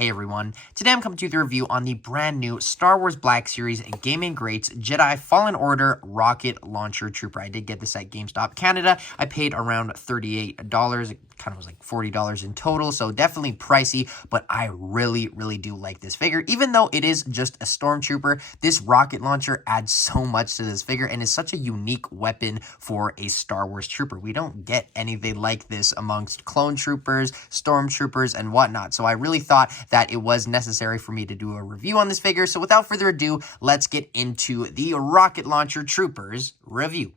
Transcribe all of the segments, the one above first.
Hey everyone, today I'm coming to you with a review on the brand new Star Wars Black Series Gaming Greats Jedi Fallen Order Rocket Launcher Trooper. I did get this at GameStop Canada. I paid around $38. It kind of was like $40 in total, so definitely pricey, but I really do like this figure. Even though it is just a stormtrooper, this rocket launcher adds so much to this figure and is such a unique weapon for a Star Wars trooper. We don't get anything like this amongst clone troopers, stormtroopers, and whatnot, so I really thought that it was necessary for me to do a review on this figure. So without further ado, let's get into the Rocket Launcher Troopers review.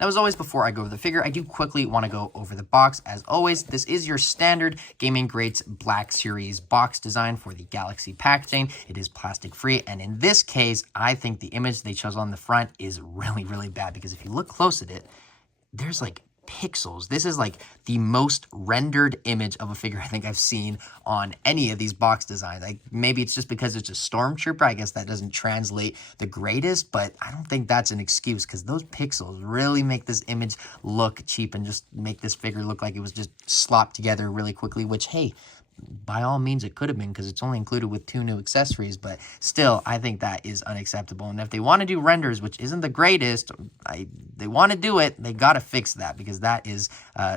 Now, as always, before I go over the figure, I do quickly want to go over the box. As always, this is your standard Gaming Greats Black Series box design for the Galaxy packaging. It is plastic free, and in this case, I think the image they chose on the front is really bad, because if you look close at it, there's like pixels. This is like the most rendered image of a figure I think I've seen on any of these box designs. Like, maybe it's just because it's a stormtrooper. I guess that doesn't translate the greatest, but I don't think that's an excuse, because those pixels really make this image look cheap and just make this figure look like it was just slopped together really quickly, which, hey, by all means it could have been, because it's only included with 2 new accessories, but still, I think that is unacceptable. And if they want to do renders, which isn't the greatest, they want to do it, they got to fix that, because that is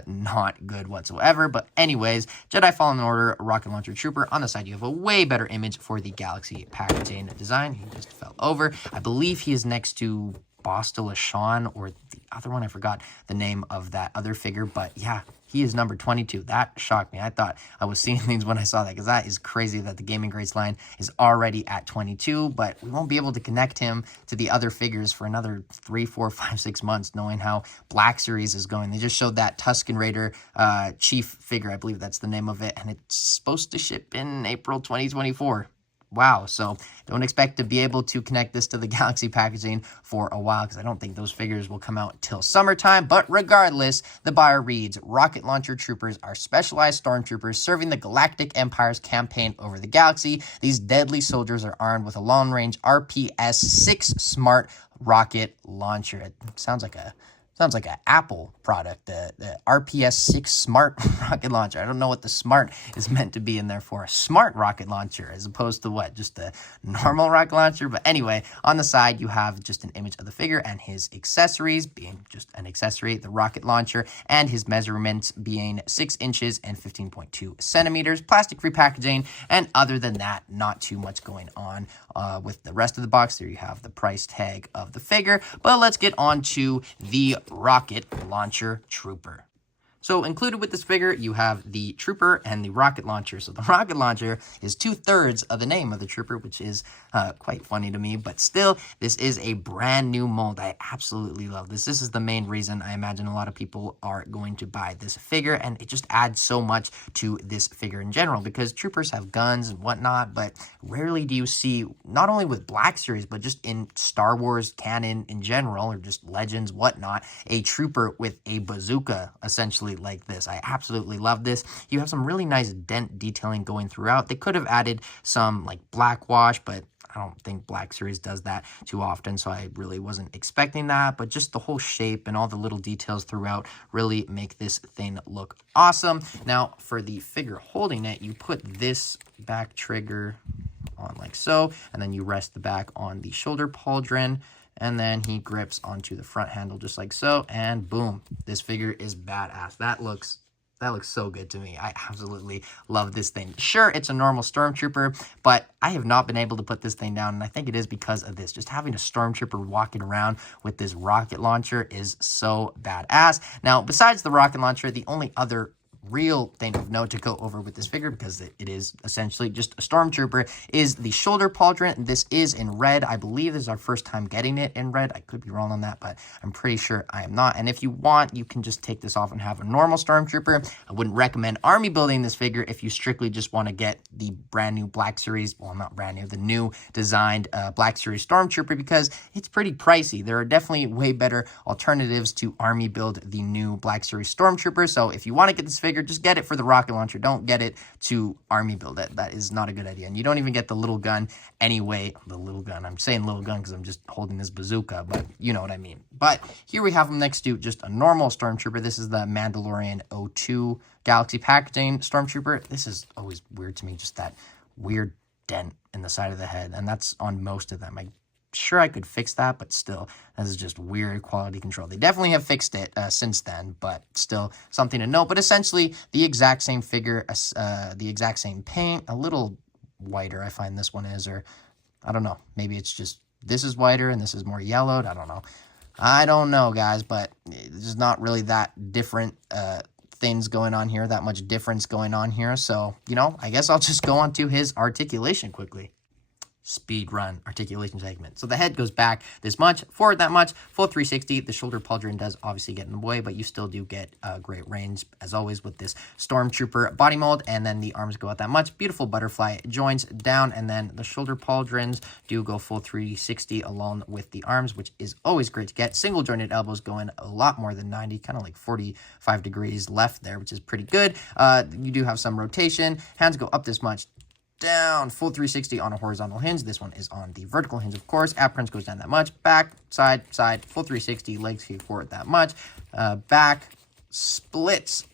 not good whatsoever. But anyways, Jedi Fallen Order Rocket Launcher Trooper. On the side, you have a way better image for the Galaxy packaging design. He just fell over. I believe he is next to Bostel Sean, or the other one, I forgot the name of that other figure, but yeah, he is number 22. That shocked me. I thought I was seeing things when I saw that, because that is crazy that the Gaming Greats line is already at 22, but we won't be able to connect him to the other figures for another 3, 4, 5, 6 months, knowing how Black Series is going. They just showed that Tusken Raider Chief figure, I believe that's the name of it, and it's supposed to ship in April 2024. Wow, so don't expect to be able to connect this to the Galaxy packaging for a while, because I don't think those figures will come out till summertime. But regardless, the buyer reads, Rocket Launcher Troopers are specialized stormtroopers serving the Galactic Empire's campaign over the galaxy. These deadly soldiers are armed with a long-range RPS-6 smart rocket launcher. It sounds like an Apple product, the RPS-6 Smart Rocket Launcher. I don't know what the smart is meant to be in there for. A smart rocket launcher as opposed to what? Just a normal rocket launcher? But anyway, on the side, you have just an image of the figure and his accessories being just an accessory, the rocket launcher, and his measurements being 6 inches and 15.2 centimeters, plastic-free packaging, and other than that, not too much going on with the rest of the box. There you have the price tag of the figure, but let's get on to the Rocket Launcher Trooper. So included with this figure, you have the trooper and the rocket launcher. So the rocket launcher is 2/3 of the name of the trooper, which is quite funny to me. But still, this is a brand new mold. I absolutely love this. This is the main reason I imagine a lot of people are going to buy this figure. And it just adds so much to this figure in general, because troopers have guns and whatnot. But rarely do you see, not only with Black Series, but just in Star Wars canon in general, or just Legends, whatnot, a trooper with a bazooka, essentially, like this. I absolutely love this. You have some really nice dent detailing going throughout. They could have added some like black wash, but I don't think Black Series does that too often, so I really wasn't expecting that. But just the whole shape and all the little details throughout really make this thing look awesome. Now, for the figure holding it, you put this back trigger on like so, and then you rest the back on the shoulder pauldron, and then he grips onto the front handle just like so, and boom, this figure is badass. That looks so good to me. I absolutely love this thing. Sure, it's a normal stormtrooper, but I have not been able to put this thing down, and I think it is because of this. Just having a stormtrooper walking around with this rocket launcher is so badass. Now, besides the rocket launcher, the only other real thing of note to go over with this figure, because it is essentially just a stormtrooper, is the shoulder pauldron. This is in red. I believe this is our first time getting it in red. I could be wrong on that, but I'm pretty sure I am not. And if you want, you can just take this off and have a normal stormtrooper. I wouldn't recommend army building this figure if you strictly just want to get the brand new Black Series, well, not brand new, the new designed Black Series stormtrooper, because it's pretty pricey. There are definitely way better alternatives to army build the new Black Series stormtrooper. So if you want to get this figure, figure, just get it for the rocket launcher. Don't get it to army build it. That is not a good idea. And you don't even get the little gun anyway. The little gun. I'm saying little gun because I'm just holding this bazooka, but you know what I mean. But here we have him next to just a normal Stormtrooper. This is the Mandalorian 02 Galaxy Packaging Stormtrooper. This is always weird to me, just that weird dent in the side of the head, and that's on most of them. I'm sure I could fix that, but still, this is just weird quality control. They definitely have fixed it since then, but still something to note. But essentially, the exact same figure, the exact same paint, a little whiter, I find this one is, or I don't know. Maybe it's just this is whiter and this is more yellowed. I don't know, guys, but there's not really that different things going on here, that much difference going on here. So, you know, I guess I'll just go on to his articulation quickly. Speed run articulation segment. So the head goes back this much, forward that much, full 360. The shoulder pauldron does obviously get in the way, but you still do get great range, as always, with this Stormtrooper body mold. And then the arms go out that much. Beautiful butterfly joints down, and then the shoulder pauldrons do go full 360 along with the arms, which is always great to get. Single jointed elbows going a lot more than 90, kind of like 45 degrees left there, which is pretty good. You do have some rotation. Hands go up this much, down, full 360 on a horizontal hinge. This one is on the vertical hinge, of course. Ab prints goes down that much. Back, side, full 360. Legs kick forward that much. Back, splits,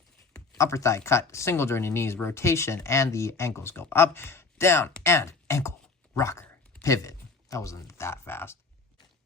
upper thigh cut, single jointed knees, rotation, and the ankles go up, down, and ankle, rocker, pivot. That wasn't that fast.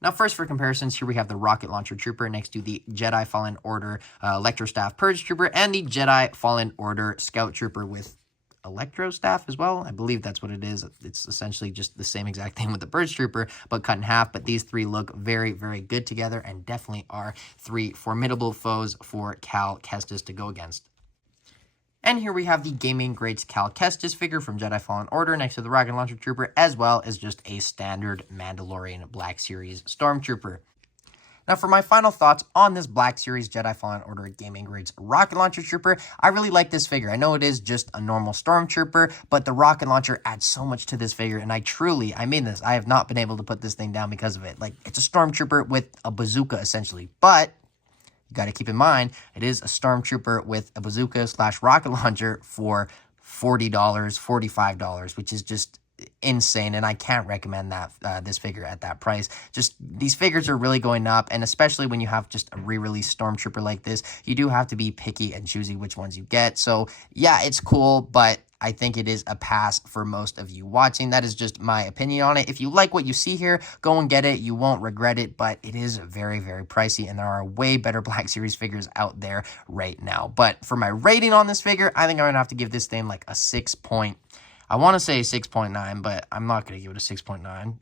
Now, first for comparisons, here we have the Rocket Launcher Trooper next to the Jedi Fallen Order Electro Staff Purge Trooper and the Jedi Fallen Order Scout Trooper with Electro Staff as well. I believe that's what it is. It's essentially just the same exact thing with the Purge Trooper, but cut in half. But these three look very, very good together and definitely are three formidable foes for Cal Kestis to go against. And here we have the Gaming Greats Cal Kestis figure from Jedi Fallen Order next to the Rocket Launcher Trooper, as well as just a standard Mandalorian Black Series Stormtrooper. Now, for my final thoughts on this Black Series Jedi Fallen Order Gaming Greats Rocket Launcher Trooper, I really like this figure. I know it is just a normal Stormtrooper, but the Rocket Launcher adds so much to this figure, and I mean this, I have not been able to put this thing down because of it. Like, it's a Stormtrooper with a bazooka, essentially, but you got to keep in mind, it is a Stormtrooper with a bazooka / rocket launcher for $40, $45, which is just insane, and I can't recommend that this figure at that price. Just these figures are really going up, and especially when you have just a re-release Stormtrooper like this, you do have to be picky and choosy which ones you get. So yeah, it's cool, but I think it is a pass for most of you watching. That is just my opinion on it. If you like what you see here, go and get it. You won't regret it, but it is very, very pricey, and there are way better Black Series figures out there right now. But for my rating on this figure, I think I'm going to have to give this thing like a 6 point. I want to say 6.9, but I'm not going to give it a 6.9.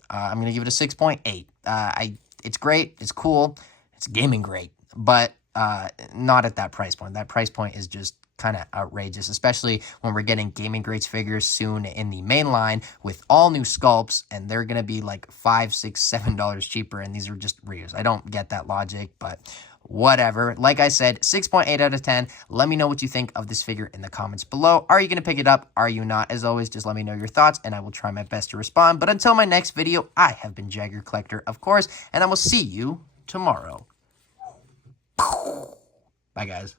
I'm going to give it a 6.8. It's great. It's cool. It's gaming great, but not at that price point. That price point is just kind of outrageous, especially when we're getting Gaming Greats figures soon in the main line with all new sculpts, and they're going to be like $5, $6, $7 cheaper, and these are just reuse. I don't get that logic, but whatever. Like I said, 6.8 out of 10. Let me know what you think of this figure in the comments below. Are you going to pick it up? Are you not? As always, just let me know your thoughts, and I will try my best to respond. But until my next video, I have been Jagger Collector, of course, and I will see you tomorrow. Bye, guys.